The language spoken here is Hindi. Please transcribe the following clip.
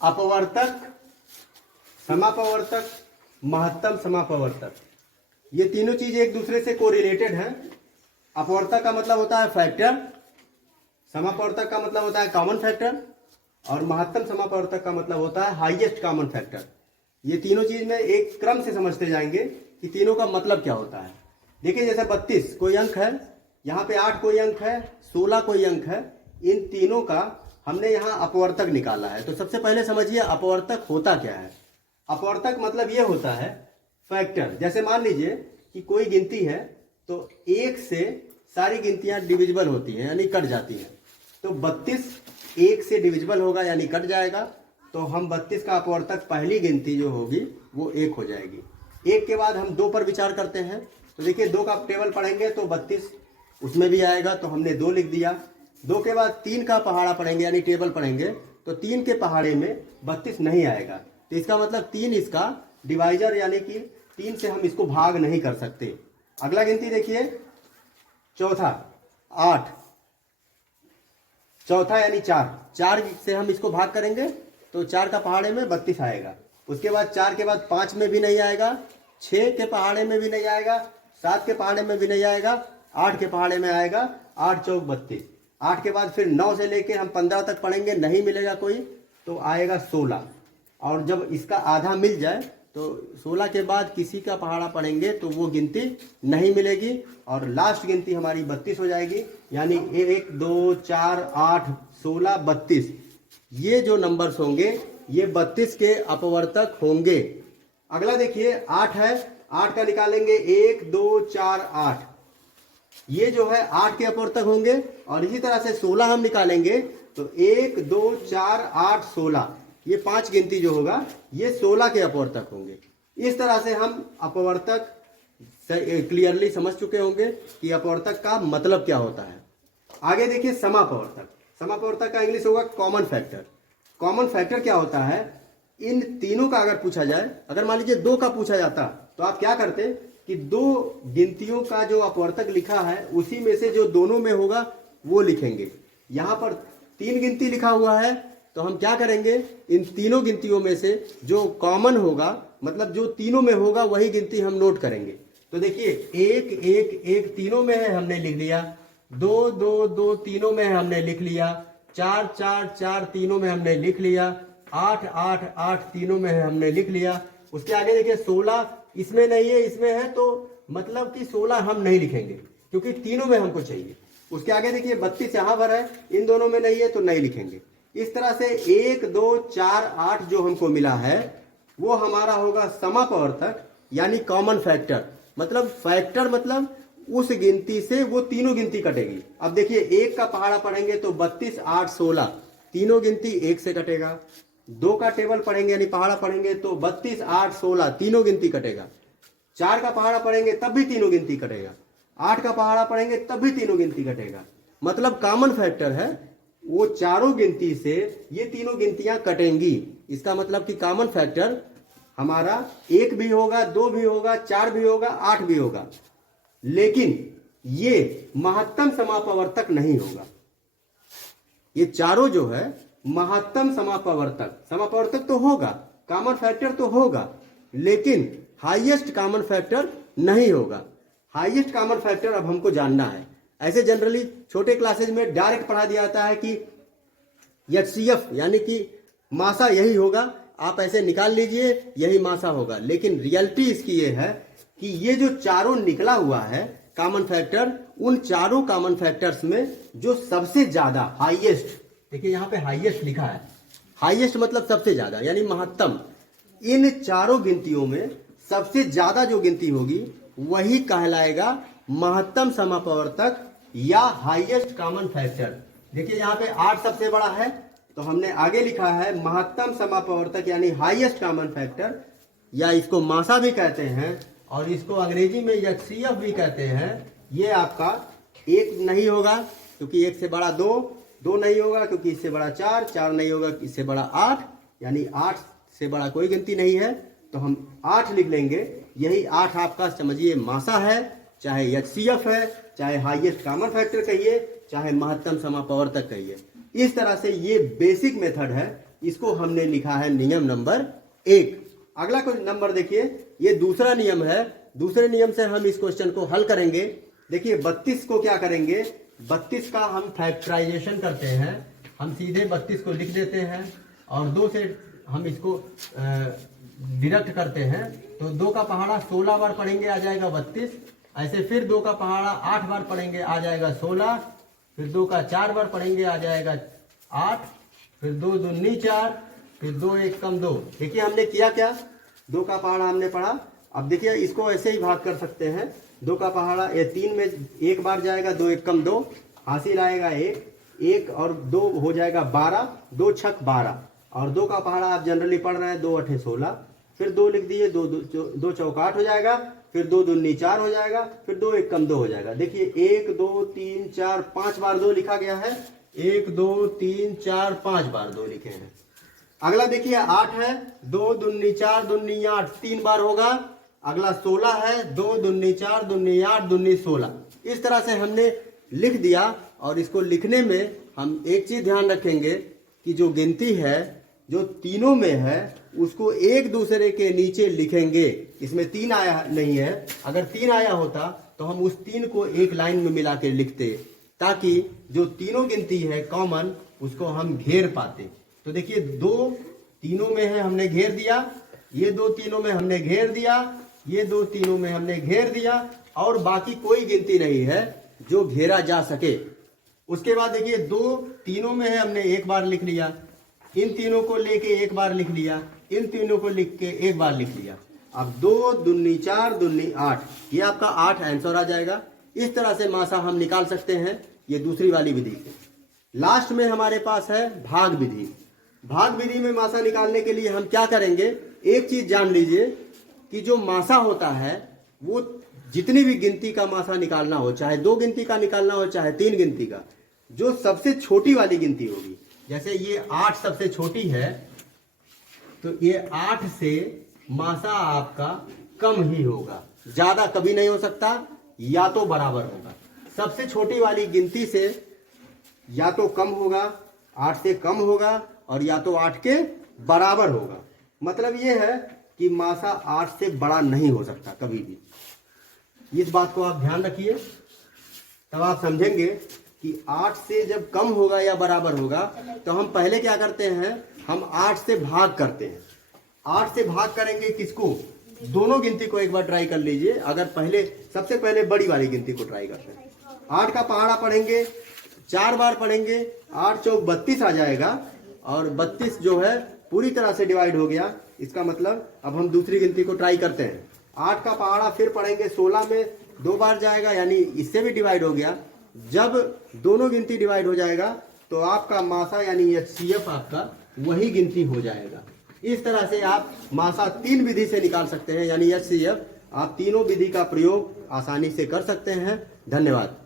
अपवर्तक, समापवर्तक, महत्तम समापवर्तक, ये तीनों चीजें एक दूसरे से कोरिलेटेड हैं। अपवर्तक का मतलब होता है फैक्टर, समापवर्तक का मतलब होता है कॉमन फैक्टर, और महत्तम समापवर्तक का मतलब होता है हाईएस्ट कॉमन फैक्टर। ये तीनों चीज में एक क्रम से समझते जाएंगे कि तीनों का मतलब क्या होता है। देखिए जैसे 32 कोई अंक है, यहाँ पे 8 कोई अंक है, 16 कोई अंक है, इन तीनों का हमने यहाँ अपवर्तक निकाला है। तो सबसे पहले समझिए अपवर्तक होता क्या है। अपवर्तक मतलब ये होता है फैक्टर। जैसे मान लीजिए कि कोई गिनती है तो एक से सारी गिनतियां डिविजिबल होती हैं यानी कट जाती हैं। तो 32 एक से डिविजिबल होगा यानी कट जाएगा, तो हम 32 का अपवर्तक पहली गिनती जो होगी वो 1 हो जाएगी। 1 के बाद हम 2 पर विचार करते हैं, तो देखिए 2 का टेबल पढ़ेंगे तो 32 उसमें भी आएगा, तो हमने 2 लिख दिया। 2 के बाद 3 का पहाड़ा पढ़ेंगे यानी टेबल पढ़ेंगे, तो 3 के पहाड़े में 32 नहीं आएगा, तो इसका मतलब 3 इसका डिवाइजर यानी कि 3 से हम इसको भाग नहीं कर सकते। अगला गिनती देखिए चौथा 8, चौथा यानी 4 से हम इसको भाग करेंगे तो 4 का पहाड़े में 32 आएगा। उसके बाद 4 के बाद 5 में भी नहीं आएगा, 6 के पहाड़े में भी नहीं आएगा, 7 के पहाड़े में भी नहीं आएगा, 8 के पहाड़े में आएगा, 8 चौक 32। 8 के बाद फिर 9 से लेके हम 15 तक पढ़ेंगे, नहीं मिलेगा कोई, तो आएगा 16। और जब इसका आधा मिल जाए तो 16 के बाद किसी का पहाड़ा पढ़ेंगे तो वो गिनती नहीं मिलेगी और लास्ट गिनती हमारी 32 हो जाएगी। यानी 1 2 4 8 16 32, ये जो नंबर्स होंगे ये 32 के अपवर्तक होंगे। अगला देखिए 8 है, 8 का निकालेंगे 1 2 4 8, ये जो है 8 के अपवर्तक होंगे। और इसी तरह से 16 हम निकालेंगे तो 1 2 4 8 16, ये 5 गिनती जो होगा ये 16 के अपवर्तक होंगे। इस तरह से हम अपवर्तक क्लियरली समझ चुके होंगे कि अपवर्तक का मतलब क्या होता है। आगे देखिए समापवर्तक। समापवर्तक का इंग्लिश होगा कॉमन फैक्टर। कॉमन फैक्टर क्या होता है, इन तीनों का अगर पूछा जाए, अगर मान लीजिए 2 का पूछा जाता तो आप क्या करते कि 2 गिनतियों का जो अपवर्तक लिखा है उसी में से जो दोनों में होगा वो लिखेंगे। यहां पर 3 गिनती लिखा हुआ है तो हम क्या करेंगे, इन तीनों गिनतियों में से जो कॉमन होगा, मतलब जो तीनों में होगा वही गिनती हम नोट करेंगे। तो देखिए 1 1 1 तीनों में है हमने लिख लिया, 2 2 2 तीनों में हमने लिख लिया, 4 4 4 तीनों में हमने लिख लिया, 8 8 8 तीनों में हमने लिख लिया। उसके आगे देखिए 16 इसमें नहीं है, इसमें है, तो मतलब कि 16 हम नहीं लिखेंगे क्योंकि तीनों में हमको चाहिए। उसके आगे देखिए 32 यहां पर है, इन दोनों में नहीं है तो नहीं लिखेंगे। इस तरह से 1 2 4 8 जो हमको मिला है वो हमारा होगा समापवर्तक यानी कॉमन फैक्टर। मतलब फैक्टर मतलब उस गिनती से वो तीनों गिनती कटेगी। अब देखिए 1 का पहाड़ा पढ़ेंगे तो 32 8 16, तीनों गिनती 1 से कटेगा। 2 का टेबल पढ़ेंगे यानी पहाड़ा पढ़ेंगे तो 32 8 16, तीनों गिनती कटेगा। 4 का पहाड़ा पढ़ेंगे तब भी तीनों गिनती कटेगा। 8 का पहाड़ा पढ़ेंगे तब भी तीनों गिनती कटेगा। मतलब कॉमन फैक्टर है, वो चारों गिनती से ये तीनों गिनतियां कटेंगी। इसका मतलब कि कॉमन फैक्टर हमारा 1 भी होगा, 2 भी होगा, 4 भी होगा, 8 भी होगा, लेकिन ये महत्तम समापवर्तक नहीं होगा। ये चारों जो है महत्तम समापवर्तक, समापवर्तक तो होगा, कॉमन फैक्टर तो होगा, लेकिन हाईएस्ट कॉमन फैक्टर नहीं होगा। हाईएस्ट कॉमन फैक्टर अब हमको जानना है। ऐसे जनरली छोटे क्लासेज में डायरेक्ट पढ़ा दिया जाता है कि एचसीएफ यानी कि मासा यही होगा, आप ऐसे निकाल लीजिए यही मासा होगा। लेकिन रियलिटी इसकी ये है कि ये जो चारों निकला हुआ है कॉमन फैक्टर, उन चारों कॉमन फैक्टर्स में जो सबसे ज्यादा हाईएस्ट, देखिए यहाँ पे हाईएस्ट लिखा है, हाईएस्ट मतलब सबसे ज्यादा यानी महत्तम, इन चारों गिनतियों में सबसे ज्यादा जो गिनती होगी वही कहलाएगा महत्तम समापवर्तक या हाईएस्ट कॉमन फैक्टर। देखिए यहाँ पे 8 सबसे बड़ा है तो हमने आगे लिखा है महत्तम समापवर्तक यानी हाईएस्ट कॉमन फैक्टर, या इसको मासा भी कहते हैं और इसको अंग्रेजी में एचसीएफ भी कहते हैं। ये आपका 1 नहीं होगा क्योंकि 1 से बड़ा 2, 2 नहीं होगा क्योंकि इससे बड़ा 4, 4 नहीं होगा इससे बड़ा 8, यानी 8 से बड़ा कोई गिनती नहीं है, तो हम 8 लिख लेंगे। यही 8 आपका समझिए मासा है, चाहे एचसीएफ है, चाहे हाईएस्ट कॉमन फैक्टर कहिए, चाहे महत्तम समापवर्तक कहिए। इस तरह से ये बेसिक मेथड है इसको हमने लिखा है नियम नंबर 1। अगला क्वेश्चन नंबर देखिए, ये दूसरा नियम है। दूसरे नियम से हम इस क्वेश्चन को हल करेंगे। देखिए 32 को क्या करेंगे, 32 का हम फैक्टराइजेशन करते हैं। हम सीधे 32 को लिख देते हैं और 2 से हम इसको डिडक्ट करते हैं। तो 2 का पहाड़ा 16 बार पढ़ेंगे आ जाएगा 32। ऐसे फिर 2 का पहाड़ा 8 बार पढ़ेंगे आ जाएगा 16। फिर 2 का 4 बार पढ़ेंगे आ जाएगा 8। फिर 2 दूनी 4, फिर 2 1 कम 2। देखिए हमने किया क्या, 2 का पहाड़ा हमने पढ़ा। अब देखिए इसको ऐसे ही भाग कर सकते हैं। 2 का पहाड़ा ये 3 में 1 बार जाएगा, 2 1 कम 2, हासिल आएगा 1, 1 और 2 हो जाएगा 12, 2 छक 12। और 2 का पहाड़ा आप जनरली पढ़ रहे हैं 2 8 16। फिर 2 लिख दिए, 2 चौक 8 हो जाएगा। फिर 2 दूनी 4 हो जाएगा। फिर 2 1 कम 2 हो जाएगा। देखिए 1 2 3 4 5 बार 2 लिखा गया है। 1 2 3 4 5 बार 2 लिखे हैं। अगला देखिए 8 है, 2 दूनी 4 दूनी 8 3 बार होगा। अगला 16 है, 2 दूनी 4 दूनी 8 दूनी 16। इस तरह से हमने लिख दिया। और इसको लिखने में हम एक चीज ध्यान रखेंगे कि जो गिनती है जो तीनों में है उसको एक दूसरे के नीचे लिखेंगे। इसमें 3 आया नहीं है, अगर 3 आया होता तो हम उस 3 को एक लाइन में मिला के लिखते, ताकि जो तीनों गिनती है कॉमन उसको हम घेर पाते। तो देखिए 2 तीनों में है, हमने घेर दिया। ये 2 तीनों में हमने घेर दिया। ये 2 तीनों में हमने घेर दिया। और बाकी कोई गिनती नहीं है जो घेरा जा सके। उसके बाद देखिए 2 तीनों में है, हमने 1 बार लिख लिया। इन तीनों को लेके 1 बार लिख लिया। इन तीनों को लिख के 1 बार लिख लिया। अब 2 दूनी 4 दूनी 8, ये आपका 8 आंसर आ जाएगा। इस तरह से मासा हम निकाल सकते हैं, ये दूसरी वाली विधि से। लास्ट में हमारे पास है भाग विधि। भाग विधि में मासा निकालने के लिए हम क्या करेंगे, एक चीज जान लीजिए कि जो मासा होता है वो जितनी भी गिनती का मासा निकालना हो, चाहे 2 गिनती का निकालना हो चाहे 3 गिनती का, जो सबसे छोटी वाली गिनती होगी, जैसे ये 8 सबसे छोटी है, तो ये 8 से मासा आपका कम ही होगा, ज्यादा कभी नहीं हो सकता, या तो बराबर होगा। सबसे छोटी वाली गिनती से या तो कम होगा, 8 से कम होगा, और या तो 8 के बराबर होगा। मतलब ये है कि मासा 8 से बड़ा नहीं हो सकता कभी भी। इस बात को आप ध्यान रखिए, तब आप समझेंगे कि 8 से जब कम होगा या बराबर होगा तो हम पहले क्या करते हैं, हम 8 से भाग करते हैं। 8 से भाग करेंगे किसको, दोनों गिनती को एक बार ट्राई कर लीजिए। अगर सबसे पहले बड़ी वाली गिनती को ट्राई करते हैं। 8 का पहाड़ा पढ़ेंगे, 4 बार पढ़ेंगे, 8 चौक 32 आ जाएगा। और 32 जो है पूरी तरह से डिवाइड हो गया। इसका मतलब अब हम दूसरी गिनती को ट्राई करते हैं। 8 का पहाड़ा फिर पढ़ेंगे, 16 में 2 बार जाएगा, यानी इससे भी डिवाइड हो गया। जब दोनों गिनती डिवाइड हो जाएगा तो आपका मासा यानी HCF आपका वही गिनती हो जाएगा। इस तरह से आप मासा 3 विधि से निकाल सकते हैं, यानी HCF। आप तीनों विधि का प्रयोग आसानी से कर सकते हैं। धन्यवाद।